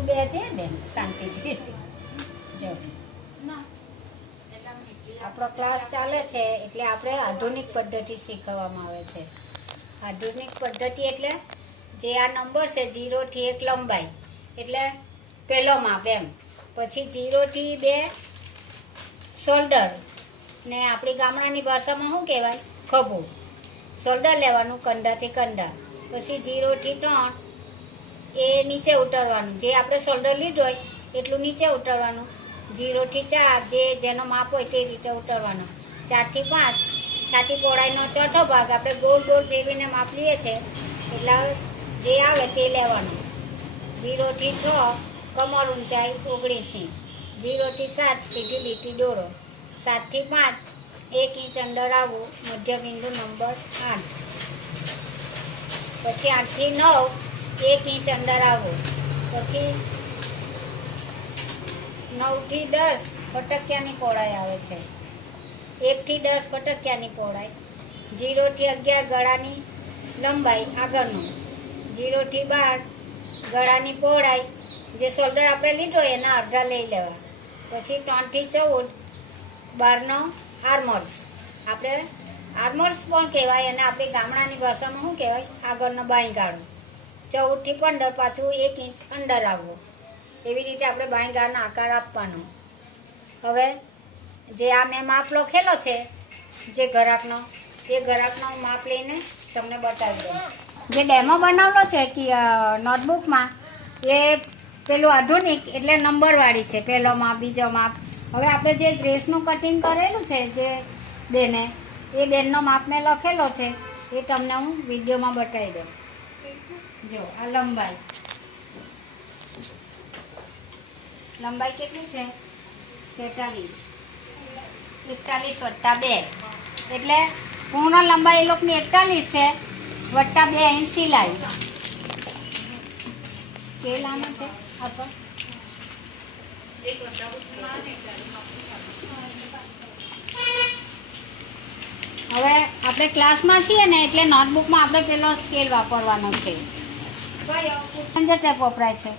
તું બે છે બેન શાંતિથી જો આપણો ક્લાસ ચાલે છે એટલે આપણે આધુનિક પદ્ધતિ શીખવવામાં આવે છે. આધુનિક પદ્ધતિ એટલે જે આ નંબર છે 0 થી 1 લંબાઈ એટલે પહેલો માપ એમ, પછી 0 થી 2 શોલ્ડર ને આપણી ગામડાની ભાષામાં શું કહેવાય ખભું, શોલ્ડર લેવાનું કંડાથી કંડા, પછી 0 થી 3 એ નીચે ઉતારવાનું, જે આપણે શોલ્ડર લીધું હોય એટલું નીચે ઉતારવાનું. 0 થી 4 જેનો માપ હોય તે રીતે ઉતારવાનો. 4 થી 5 છાતી પહોળાઈનો ચોથો ભાગ આપણે ગોળ ગોળ ફેરવીને માપ લઈએ છીએ એટલે જે આવે તે લેવાનું. 0 થી 6 કમર ઊંચાઈ 19 ઇંચ, 0 થી 7 સીધી લીટી દોરો, 7 થી 5 1 ઇંચ અંદર આવવું, મધ્ય બિંદુ નંબર 8, પછી 8 થી 9 1 ઇંચ અંદર આવવું, પછી 9 થી 10 ફટકિયાની પહોળાઈ આવે છે, 1 થી 10 ફટકિયાની પહોળાઈ, 0 થી 11 ગળાની લંબાઈ આગળનું, 0 થી 12 ગળાની પહોળાઈ જે શોલ્ડર આપણે લીધો એના અડધા લઈ લેવા, પછી 3 થી 14 12નો આર્મર્સ, આપણે આર્મર્સ પણ કહેવાય અને આપણી ગામડાની ભાષામાં શું કહેવાય આગળનો બાંય ગાળો, 14 થી 15 પાછું 1 ઇંચ અંદર આવવું. એવી રીતે આપણે બાંય ગાળનો આકાર આપવાનો. હવે જે આ મેં માપ લખેલો છે જે ઘરાકનો, એ ઘરાકનો માપ લઈને તમને બતાવી દઉં. જે ડેમો બનાવેલો છે કે નોટબુકમાં એ પેલું આધુનિક એટલે નંબરવાળી છે, પહેલો માપ બીજો માપ. હવે આપણે જે ડ્રેસનું કટિંગ કરેલું છે જે બેને, એ બેનનો માપ મેં લખેલો છે એ તમને હું વિડીયોમાં બતાવી દઉં. જો આ લંબાઈ કેટલી છે 43, 41 વત્તા 2 એટલે પૂર્ણ લંબાઈ એ લોકોની 41 છે વત્તા 2 ઇંચ સિલાઈ. કે લાંબા છે હવે આપણે ક્લાસમાં છીએ ને એટલે નોટબુકમાં આપણે પેલો સ્કેલ વાપરવાનો છે. પંજર ટેપ વપરાય છે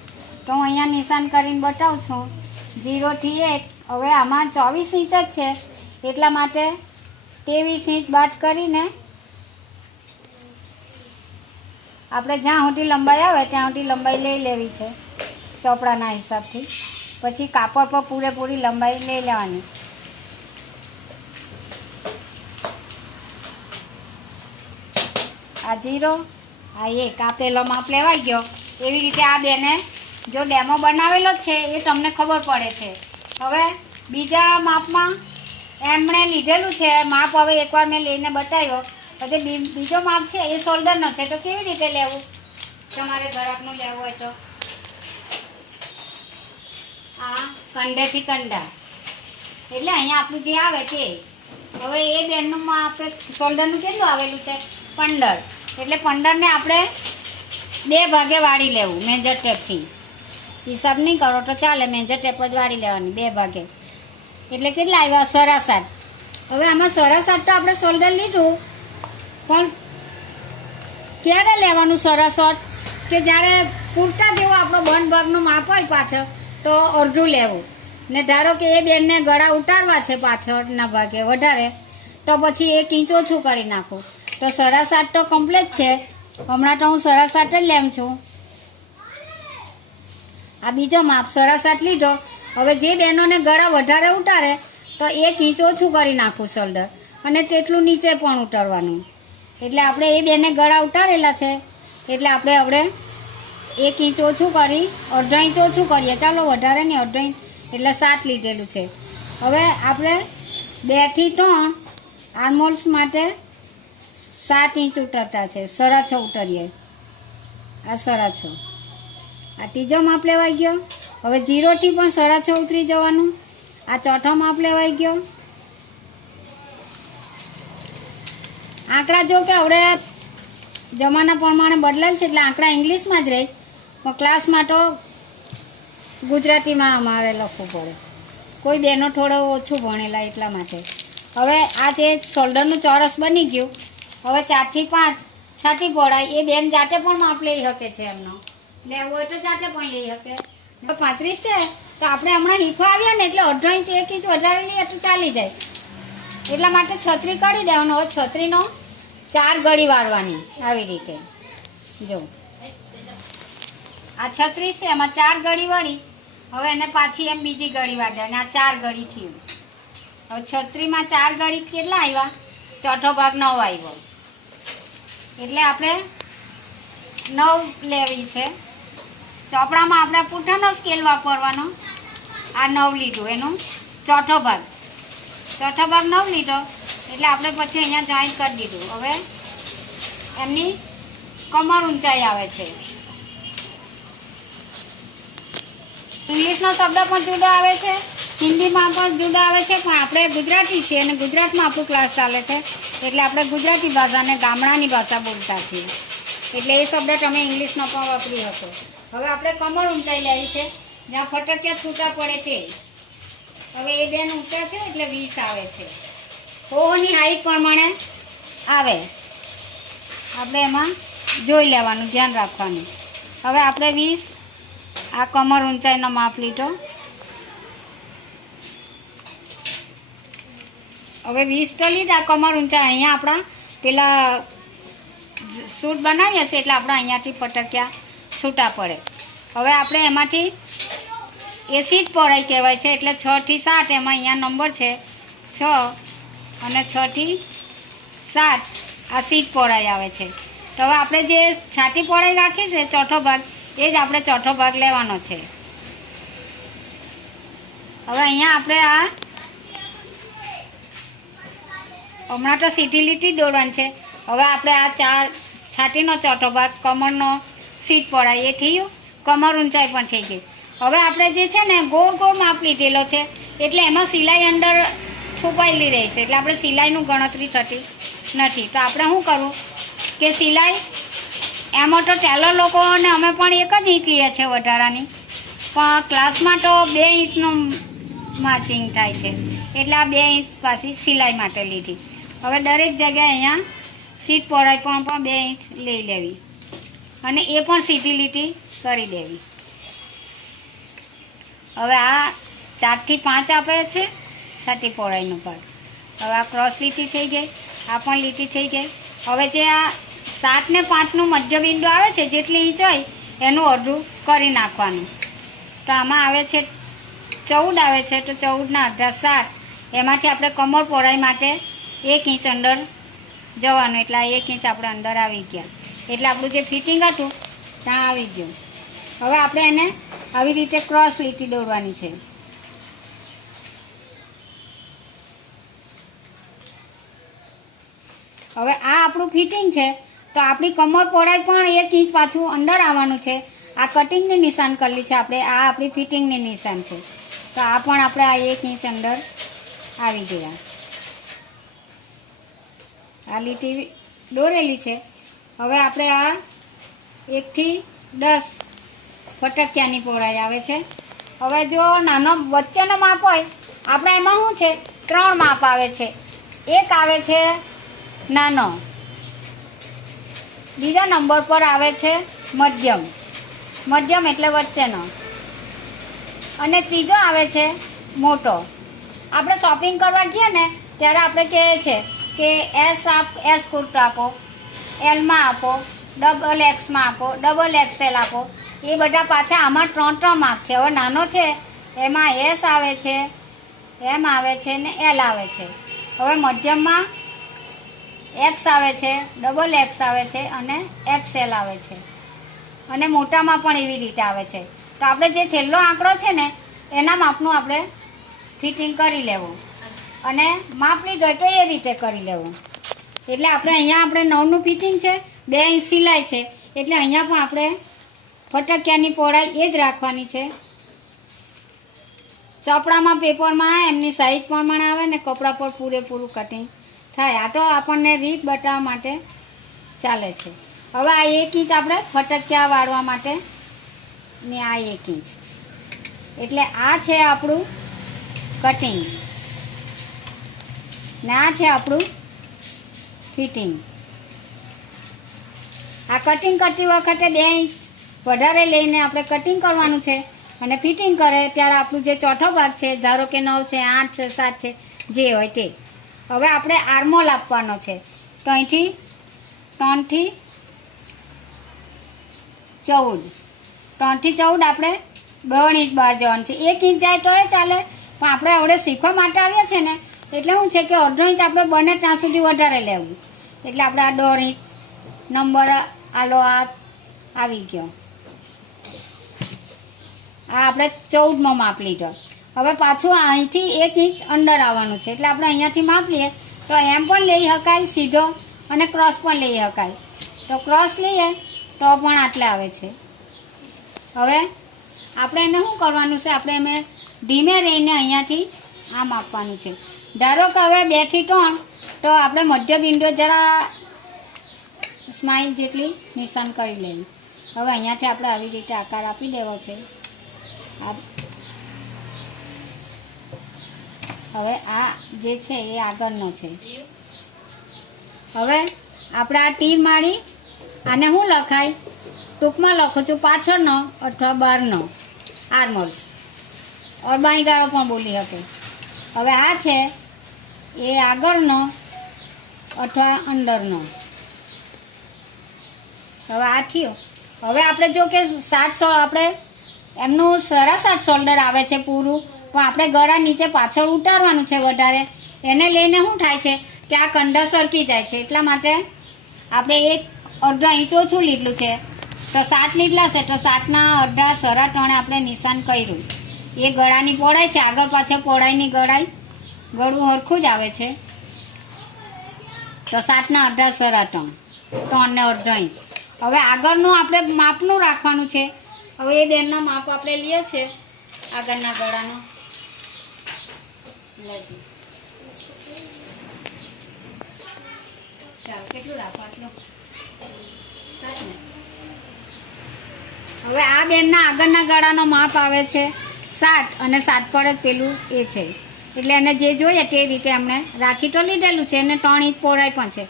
તો હું અહીંયા નિશાન કરીને બતાવું છું. 0 થી 1 હવે આમાં 24 ઇંચ જ છે એટલા માટે 23 ઇંચ બાદ કરીને આપણે જ્યાં સુધી લંબાઈ આવે ત્યાં સુધી લંબાઈ લઈ લેવી છે ચોપડાના હિસાબથી. પછી કાપડ પર પૂરેપૂરી લંબાઈ લઈ લેવાની. આ 0 આ 1 આ પહેલો માપ લેવાઈ ગયો. એવી રીતે આ બેને જો ડેમો બનાવેલો જ છે એ તમને ખબર પડે છે. હવે બીજા માપમાં એમણે લીધેલું છે માપ, હવે એકવાર મેં લઈને બતાવ્યો. પછી બીજો માપ છે એ શોલ્ડરનો છે તો કેવી રીતે લેવું, તમારે ઘરાકનું લેવું હોય તો આ કંડેથી કંડા એટલે અહીંયા આપણું જે આવે તે. હવે એ બેનનું આપણે શોલ્ડરનું કેટલું આવેલું છે 15 એટલે 15ને આપણે 2 ભાગે વાળી લેવું મેજર ટેપથી. હિસાબ નહીં કરો તો ચાલે, મેજર ટેપ જ વાળી લેવાની 2 ભાગે એટલે કેટલા આવ્યા 7.5. હવે આમાં 7.5 તો આપણે શોલ્ડર લીધું પણ ક્યારે લેવાનું 7.5 કે જ્યારે કુર્તા જેવો આપણો બંધ ભાગનું માપ હોય પાછળ તો અડધું લેવું. ને ધારો કે એ બેનને ગળા ઉતારવા છે પાછળના ભાગે વધારે તો પછી 1 ઇંચ ઓછું કરી નાખું. તો 7.5 તો કમ્પ્લીટ છે. હમણાં તો હું 7.5 જ લેમ છું. આ બીજો માપ 7.5 લીધો. હવે જે બહેનોને ગળા વધારે ઉતારે તો 1 ઇંચ ઓછું કરી નાખું શોલ્ડર અને તેટલું નીચે પણ ઉતારવાનું. એટલે આપણે એ બેને ગળા ઉતારેલા છે એટલે આપણે હવે 1 ઇંચ ઓછું કરી અડધો ઇંચ ઓછું કરીએ. ચાલો વધારે નહીં, અડધો ઇંચ એટલે 7 લીધેલું છે. હવે આપણે 2 થી 3 આર્મહોલ્સ માટે 7 ઇંચ ઉતરતા છે, 6.5 ઉતરીએ. આ 6.5 આ ત્રીજો માપ લેવાઈ ગયો. હવે 0 થી પણ 6.5 ઉતરી જવાનું. આ ચોથો માપ લેવાઈ ગયો. આંકડા જો કે હવે જમાના પ્રમાણે બદલાય છે એટલે આંકડા ઇંગ્લિશમાં જ રહે પણ ક્લાસમાં તો ગુજરાતીમાં અમારે લખવું પડે. કોઈ બહેનો થોડો ઓછું ભણેલા એટલા માટે. હવે આ જે શોલ્ડરનું ચોરસ બની ગયું. હવે 4 થી 5 છાતી પહોળાઈ એ બેન જાતે પણ માપ લઈ શકે છે. એમનો લેવું હોય તો જાતે પણ લઈ શકે 35 છે તો આપણે હમણાં હીફો આવ્યા ને એટલે 1.5 ઇંચ 1 ઇંચ વધારે લઈએ તો ચાલી જાય, એટલા માટે 36 કાઢી દેવાનો. હવે 36નો 4 ગળી વાળવાની આવી રીતે. જો આ 36 છે, એમાં 4 ગળી વાળી. હવે એને પાછી એમ બીજી ગળી વાળે અને આ 4 ગળી થયું. હવે 36માં 4 ગળી કેટલા આવ્યા? ચોથો ભાગ 9 આવ્યો. એટલે આપણે 9 લેવી છે. ચોપડામાં આપણે પૂઠાનો સ્કેલ વાપરવાનો. આ 9 લીધું, એનો ચોથો ભાગ 9 લીધો એટલે આપણે પછી અહીંયા જોઈન્ટ કરી દીધું. હવે એમની કમર ઊંચાઈ આવે છે. ઇંગ્લિશનો શબ્દ પણ જુદો આવે છે, હિન્દીમાં પણ જુદો આવે છે, પણ આપણે ગુજરાતી છીએ અને ગુજરાતમાં આપણું ક્લાસ ચાલે છે એટલે આપણે ગુજરાતી ભાષાને ગામડાની ભાષા બોલતા છીએ, એટલે એ શબ્દ તમે ઇંગ્લિશનો પણ વાપરી શકો. હવે આપણે કમર ઊંચાઈ લેવી છે, જ્યાં ફટકિયા છૂટા પડે તે. હવે એ બેન ઊંચા છે એટલે 20 આવે છે. હોની હાઈટ પ્રમાણે આવે, આપણે એમાં જોઈ લેવાનું, ધ્યાન રાખવાનું. હવે આપણે 20 આ કમર ઊંચાઈનો માપ લીધો. હવે 20 તો લીધા કમર ઊંચાઈ. અહીંયા આપણા પેલા સૂટ બનાવીએ છીએ એટલે આપણે અહીંયાથી પટક્યા છૂટા પડે. હવે આપણે એમાંથી એ સીટ પહોળાઈ કહેવાય છે, એટલે 6 થી 7 એમાં અહીંયા નંબર છે 6 અને 6 થી 7 આ સીટ પહોળાઈ આવે છે. તો હવે આપણે જે છાતી પહોળાઈ રાખી છે ચોથો ભાગ, એ જ આપણે ચોથો ભાગ લેવાનો છે. હવે અહીંયા આપણે આ હમણાં તો સીધી લીટી દોરવાની છે. હવે આપણે આ છાતીનો ચોથો ભાગ, કમરનો સીટ પહોળાઈ એ થયું, કમર ઊંચાઈ પણ થઈ ગઈ. હવે આપણે જે છે ને ગોળ ગોળ માપ લીધેલો છે એટલે એમાં સિલાઈ અંદર છુપાયેલી રહેશે, એટલે આપણે સિલાઈનું ગણતરી થતી નથી. તો આપણે શું કરવું કે સિલાઈ એમાં તો ટેલર લોકો અને અમે પણ 1 જ ઇંચ લઈએ છીએ વધારાની, પણ ક્લાસમાં તો 2 ઇંચનું માર્ચિંગ થાય છે એટલે આ 2 ઇંચ પાછી સિલાઈ માટે લીધી. હવે દરેક જગ્યાએ અહીંયા સીટ પહોળાઈ પણ 2 ઇંચ લઈ લેવી અને એ પણ સીધી લીટી કરી દેવી. હવે આ 4 થી 5 આપે છે છાતી પહોળાઈનો ભાગ. હવે આ ક્રોસ લીટી થઈ ગઈ, આ પણ લીટી થઈ ગઈ. હવે જે આ 7 ને 5નું મધ્ય બિંદુ આવે છે, જેટલી ઇંચ હોય એનું અડધું કરી નાખવાનું. તો આમાં આવે છે 14 આવે છે, તો 14ના અડધા 7. એમાંથી આપણે કમર પહોળાઈ માટે 1 ઇંચ અંદર જવાનું, એટલે 1 ઇંચ આપણે અંદર આવી ગયા. એટલે આપણું જે ફિટિંગ હતું ત્યાં આવી ગયું. હવે આપણે એને આવી રીતે ક્રોસ લીટી દોરવાની છે. હવે આ આપણું ફિટિંગ છે, તો આપણી કમર પહોળાઈ પણ 1 ઇંચ પાછું અંદર આવવાનું છે. આ કટિંગની નિશાન કરેલી છે આપણે, આ આપણી ફિટિંગની નિશાન છે. તો આ પણ આપણે આ 1 ઇંચ અંદર આવી ગયા. આ લીટી દોરેલી છે. હવે આપણે આ 1 થી 10 ફટકિયાની પહોળાઈ આવે છે. હવે જો નાનો વચ્ચેનો માપ હોય, આપણે એમાં શું છે 3 માપ આવે છે. એક આવે છે નાનો, બીજા નંબર પર આવે છે મધ્યમ, મધ્યમ એટલે વચ્ચેનો, અને ત્રીજો આવે છે મોટો. આપણે શોપિંગ કરવા ગઈએ ને ત્યારે આપણે કહીએ છીએ કે એસ કુર્તો આપો, એલમાં આપો, ડબલ એક્સમાં આપો, ડબલ એક્સએલ આપો. એ બધા પાછા આમાં 3 માપ છે. હવે નાનો છે એમાં એસ આવે છે, એમ આવે છે ને એલ આવે છે. હવે મધ્યમમાં એક્સ આવે છે, ડબલ એક્સ આવે છે અને એક્સએલ આવે છે, અને મોટામાં પણ એવી રીતે આવે છે. તો આપણે જે છેલ્લો આંકડો છે ને એના માપનું આપણે ફિટિંગ કરી લેવું, અને માપ લીધો તો એ રીતે કરી લેવું. એટલે આપણે અહીંયા આપણે 9નું ફિટિંગ છે, 2 ઇંચ સિલાઈ છે, એટલે અહીંયા પણ આપણે ફટકિયાની પહોળાઈ એ જ રાખવાની છે. ચોપડામાં પેપરમાં એમની સાઈઝ પ્રમાણે આવે ને કપડા પર પૂરેપૂરું કટિંગ થાય. આ તો આપણને રીત બતાવવા માટે ચાલે છે. હવે આ 1 ઇંચ આપણે ફટકિયા વાળવા માટે ને આ 1 ઇંચ, એટલે આ છે આપણું કટિંગ ને આ છે આપણું ફિટિંગ. આ કટિંગ કરતી વખતે 2 ઇંચ વધારે લઈને આપણે કટિંગ કરવાનું છે, અને ફિટિંગ કરે ત્યારે આપણું જે ચોથો ભાગ છે, ધારો કે 9 છે, 8 છે, 7 છે, જે હોય તે. હવે આપણે આર્મોલ આપવાનો છે. તો અહીંથી 3 થી 14, 3 થી 14 આપણે 2 ઇંચ બહાર જવાનું છે. 1 ઇંચ જાય તો એ ચાલે, પણ આપણે હવે શીખવા માટે આવ્યા છે ને, એટલે શું છે કે અડધો ઇંચ આપણે બને ત્યાં સુધી વધારે લેવું. એટલે આપણે આ 1.5 ઇંચ નંબર આલો આવી ગયો. આ આપણે 14માં માપ લીધો. હવે પાછું અહીંથી 1 ઇંચ અંદર આવવાનું છે. એટલે આપણે અહીંયાથી માપ લઈએ તો એમ પણ લઈ શકાય સીધો, અને ક્રોસ પણ લઈ શકાય. તો ક્રોસ લઈએ તો પણ આટલે આવે છે. હવે આપણે એને શું કરવાનું છે, આપણે એમ ધીમે રહીને અહીંયાથી આમ આપવાનું છે. ધારો કે હવે 2 થી 3 તો આપણે મધ્ય બિંદુ જરા સ્માઇલ જેટલી નિશાન કરી લેવી. હવે અહીંયાથી આપણે આવી રીતે આકાર આપી દેવો છે. હવે આ જે છે એ આગળનો છે. હવે આપણે આ તીર મારી આને શું લખાય, ટૂંકમાં લખું છું પાછળનો અથવા બહારનો આર્મોલ્સ, અરબાઈ ગાળો પણ બોલી શકે. હવે આ છે એ આગળનો અથવા અંદરનો. હવે આ થયો. હવે આપણે જો કે 700 આપણે એમનું 7.5 શોલ્ડર આવે છે પૂરું, પણ આપણે ગળા નીચે પાછળ ઉતારવાનું છે વધારે. એને લઈને શું થાય છે કે આ કંડા સરકી જાય છે. એટલા માટે આપણે 1.5 ઇંચ ઓછું લીધું છે. તો 7 લીધલા છે તો 7ના અડધા 3.5 આપણે નિશાન કર્યું. એ ગળાની પહોળાઈ છે. આગળ પાછળ પહોળાઈની ગળું હરખું જ આવે છે. તો 7ના અડધા 3.5, 3 ને અડધો ઇંચ. હવે આગળનું આપણે માપનું રાખવાનું છે. હવે એ બેનના માપ આપણે લઈએ છીએ આગળના ગળાનો. ચાલો કેટલું રાખો આટલું? 7 ને. હવે આ બેનના આગળના ગળાનો માપ આવે છે 7, અને 7 પર જ પેલું એ છે. એટલે એને જે જોઈએ તે રીતે અમને રાખી તો લીધેલું છે, અને 3 ઇંચ પહોળાઈ પણ છે.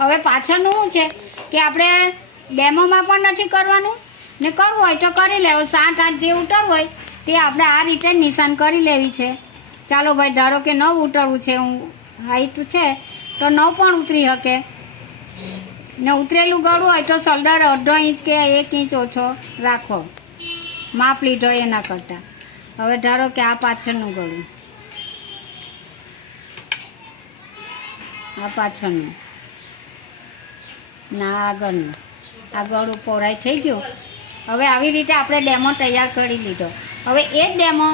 હવે પાછળનું શું છે કે આપણે ડેમોમાં પણ નથી કરવાનું, ને કરવું હોય તો કરી લેવું. 7 8 જે ઉતરવું હોય તે આપણે આ રીતે નિશાન કરી લેવી છે. ચાલો ભાઈ, ધારો કે 9 ઉતરવું છે, હું હાઈટ છે તો 9 પણ ઉતરી શકે. ને ઉતરેલું ગળું હોય તો શોલ્ડર અડધો ઇંચ કે 1 ઇંચ ઓછો રાખો, માપ લીધો એના કરતાં. હવે ધારો કે આ પાછળનું ગળું, આ પાછળનું, ના આગળનું, આ ગળું પહોળાઈ થઈ ગયું. હવે આવી રીતે આપણે ડેમો તૈયાર કરી લીધો. હવે એ જ ડેમો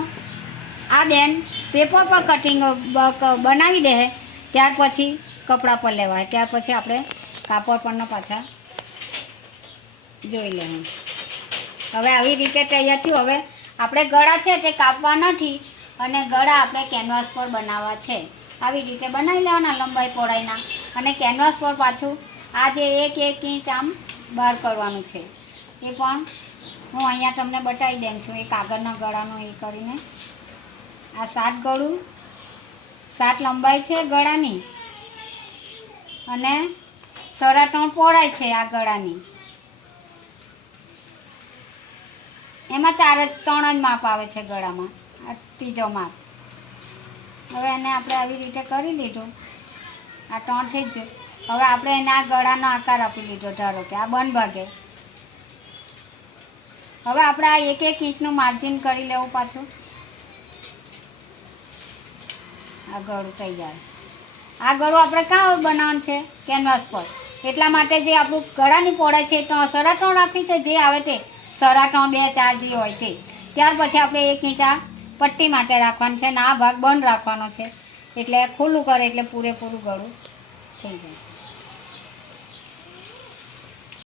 આ બેન પેપર પર કટિંગ બનાવી દે, ત્યાર પછી કપડા પર લેવાય. ત્યાર પછી આપણે કાપડ પરના પાછા જોઈ લેવું. હવે આવી રીતે તૈયાર થયું. હવે આપણે ગળા છે તે કાપવા નથી, અને ગળા આપણે કેનવાસ પર બનાવવા છે. આવી રીતે બનાવી લેવાના લંબાઈ પહોળાઈના, અને કેનવાસ પર પાછું આ જે 1 ઇંચ આમ બહાર કરવાનું છે. એ પણ હું અહીંયા તમને બતાવી દઉં છું. એક આગળના ગળાનો એ કરીને આ 7 ગળું, 7 લંબાઈ છે ગળાની, અને 3.5 પહોળાઈ છે આ ગળાની. એમાં 3 જ માપ આવે છે ગળામાં, આ ત્રીજો માપ. હવે એને આપણે આવી રીતે કરી લીધું. આ 3 થઈ જ. હવે આપણે એને આ ગળાનો આકાર આપી લીધો. ધારો કે આ બંધ ભાગે. હવે આપણે આ 1 ઇંચનું માર્જિન કરી લેવું પાછું. આ ગળું તૈયાર. આ ગળું આપણે ક્યાં બનાવવાનું છે? કેનવાસ પર. એટલા માટે જે આપણું ગળાની પહોળાઈ છે 3.5 રાખવી છે, જે આવે તે 3.5 2 4 જે હોય તે. ત્યાર પછી આપણે 1 ઇંચ આ પટ્ટી માટે રાખવાનું છે, અને આ ભાગ બંધ રાખવાનો છે. એટલે ખુલ્લું કરે એટલે પૂરેપૂરું ગળું થઈ જાય.